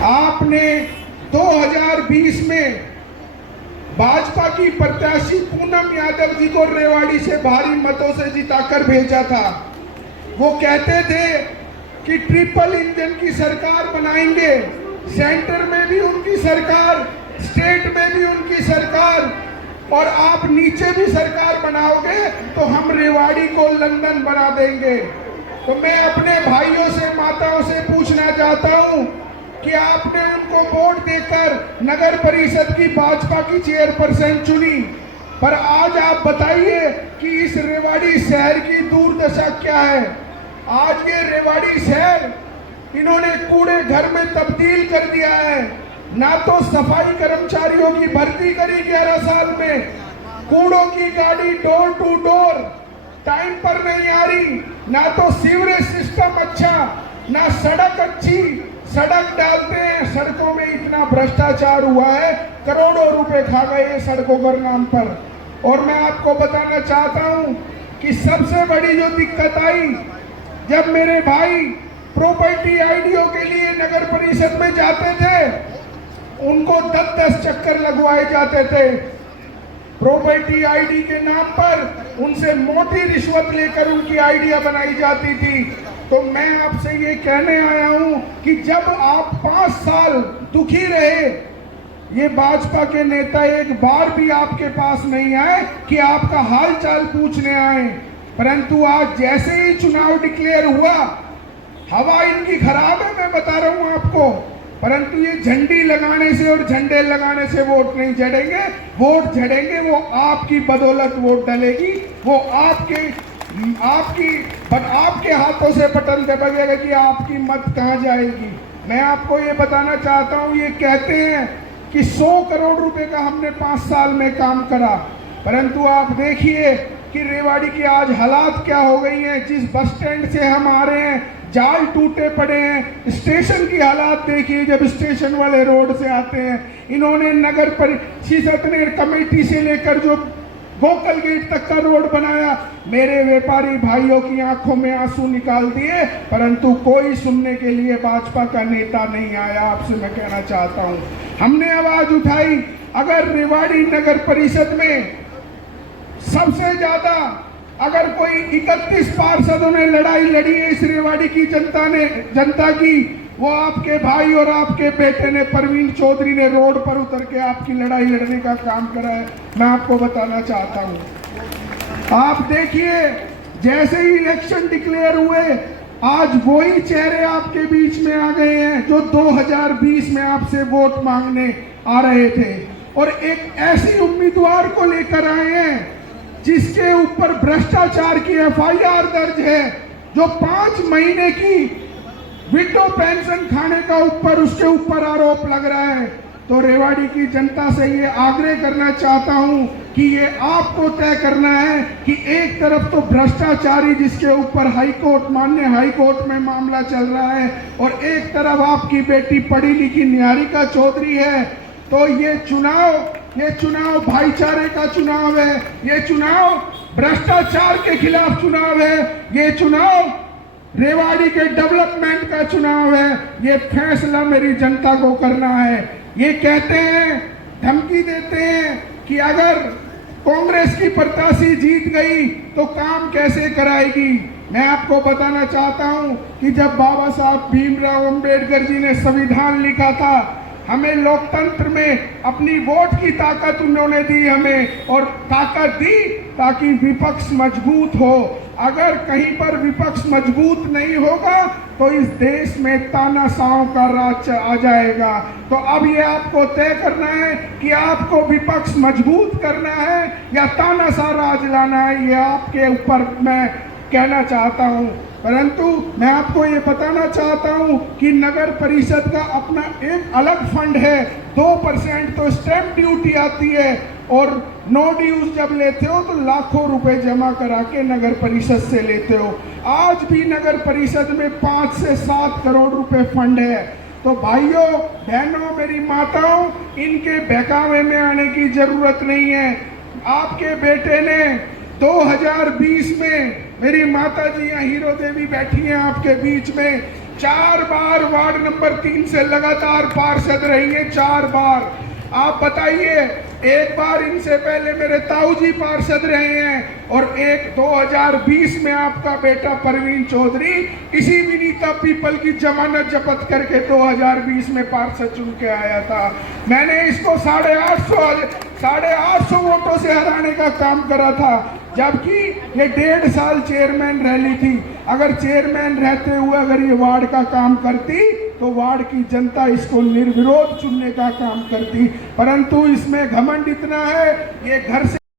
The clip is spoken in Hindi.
आपने 2020 में भाजपा की प्रत्याशी पूनम यादव जी को रेवाड़ी से भारी मतों से जिताकर भेजा था। वो कहते थे कि ट्रिपल इंजन की सरकार बनाएंगे, सेंटर में भी उनकी सरकार, स्टेट में भी उनकी सरकार, और आप नीचे भी सरकार बनाओगे तो हम रेवाड़ी को लंदन बना देंगे। तो मैं अपने भाइयों से, माताओं से पूछना चाहता हूं कि आपने उनको वोट देकर नगर परिषद की भाजपा की चेयरपर्सन चुनी, पर आज आप बताइए कि इस रेवाड़ी शहर की दुर्दशा क्या है। आज ये रेवाड़ी शहर इन्होंने कूड़े घर में तब्दील कर दिया है। ना तो सफाई कर्मचारियों की भर्ती करी 11 साल में, कूड़ों की गाड़ी डोर टू डोर टाइम पर नहीं आ रही, ना तो सीवरेज सिस्टम अच्छा, ना सड़क अच्छी। सड़क डालते हैं, सड़कों में इतना भ्रष्टाचार हुआ है, करोड़ों रुपए खा गए सड़कों पर नाम पर। और मैं आपको बताना चाहता हूं कि सबसे बड़ी जो दिक्कत आई, जब मेरे भाई प्रॉपर्टी आईडीओ के लिए नगर परिषद में जाते थे, उनको 10-10 चक्कर लगवाए जाते थे। प्रॉपर्टी आईडी के नाम पर उनसे मोटी रिश्वत लेकर उनकी आइडिया बनाई जाती थी। तो मैं आपसे ये कहने आया हूं कि जब आप 5 साल दुखी रहे, ये भाजपा के नेता एक बार भी आपके पास नहीं आए कि आपका हाल चाल पूछने आए, परंतु आज जैसे ही चुनाव डिक्लेयर हुआ, हवा इनकी खराब है, मैं बता रहा हूं आपको। परंतु ये झंडी लगाने से और झंडे लगाने से वोट नहीं झड़ेंगे, वोट झड़ेंगे वो आपकी बदौलत वोट डलेगी, वो आपके हाथों से बटन दबाएगा कि आपकी मत कहां जाएगी। मैं आपको ये बताना चाहता हूं, ये कहते हैं कि 100 करोड़ रुपए का हमने 5 साल में काम करा, परंतु आप देखिए कि रेवाड़ी की आज हालात क्या हो गई हैं। जिस बस स्टैंड से हम आ रहे हैं, जाल टूटे पड़े हैं। स्टेशन की हालात देखिए, जब स्टेशन वाले रोड से आते हैं, इन्होंने नगर परिषद ने कमेटी से लेकर जो वोकल गेट तक का रोड बनाया, मेरे व्यापारी भाइयों की आंखों में आंसू निकाल दिए, परंतु कोई सुनने के लिए भाजपा का नेता नहीं आया। आपसे मैं कहना चाहता हूं, हमने आवाज उठाई, अगर रेवाड़ी नगर परिषद में सबसे ज्यादा अगर कोई 31 पार्षदों ने लड़ाई लड़ी है इस रेवाड़ी की जनता की, वो आपके भाई और आपके बेटे ने, प्रवीण चौधरी ने रोड पर उतर के आपकी लड़ाई लड़ने का काम करा है। मैं आपको बताना चाहता हूं, आप देखिए जैसे ही इलेक्शन डिक्लेयर हुए, आज वही चेहरे आपके बीच में आ गए हैं जो 2020 में आपसे वोट मांगने आ रहे थे, और एक ऐसी उम्मीदवार को लेकर आए हैं जिसके ऊपर भ्रष्टाचार की एफआईआर दर्ज है, जो 5 महीने की विडो पेंशन खाने का उसके ऊपर आरोप लग रहा है। तो रेवाड़ी की जनता से ये आग्रह करना चाहता हूं कि ये आपको तय करना है कि एक तरफ तो भ्रष्टाचारी जिसके ऊपर हाईकोर्ट, माननीय हाईकोर्ट में मामला चल रहा है, और एक तरफ आपकी बेटी पढ़ी लिखी निहारिका चौधरी है। तो ये चुनाव भाईचारे का चुनाव है, ये चुनाव भ्रष्टाचार के खिलाफ चुनाव है, ये चुनाव रेवाड़ी के डेवलपमेंट का चुनाव है। ये फैसला मेरी जनता को करना है। ये कहते हैं, धमकी देते हैं कि अगर कांग्रेस की प्रत्याशी जीत गई तो काम कैसे कराएगी। मैं आपको बताना चाहता हूं कि जब बाबा साहब भीमराव अंबेडकर जी ने संविधान लिखा था, हमें लोकतंत्र में अपनी वोट की ताकत उन्होंने दी हमें, और ताकत दी ताकि विपक्ष मजबूत हो। अगर कहीं पर विपक्ष मजबूत नहीं होगा तो इस देश में तानाशाहों का राज आ जाएगा। तो अब ये आपको तय करना है कि आपको विपक्ष मजबूत करना है या तानाशाह राज लाना है, ये आपके ऊपर मैं कहना चाहता हूं। परंतु मैं आपको ये बताना चाहता हूं कि नगर परिषद का अपना एक अलग फंड है, 2% तो स्टैंप ड्यूटी आती है, और नो ड्यूज जब लेते हो तो लाखों रुपए जमा करा के नगर परिषद से लेते हो। आज भी नगर परिषद में 5 से 7 करोड़ रुपए फंड है। तो भाइयों बहनों, मेरी माताओं, इनके बहकावे में आने की जरूरत नहीं है। आपके बेटे ने 2020 में, मेरी माता जी यहाँ हीरो देवी बैठी हैं आपके बीच में, 4 बार वार्ड नंबर 3 से लगातार पार्षद रही है, 4 बार। आप बताइए, एक बार इनसे पहले मेरे ताऊ जी पार्षद रहे हैं और एक 2020 में आपका बेटा परवीन चौधरी इसी विनीता पीपल की जमानत जब्त करके 2020 में पार्षद चुन के आया था। मैंने इसको 850 वोटों से हराने का काम करा था, जबकि ये 1.5 साल चेयरमैन रही थी। अगर चेयरमैन रहते हुए अगर ये वार्ड का काम करती तो वार्ड की जनता इसको निर्विरोध चुनने का काम करती, परंतु इसमें घमंड इतना है, ये घर से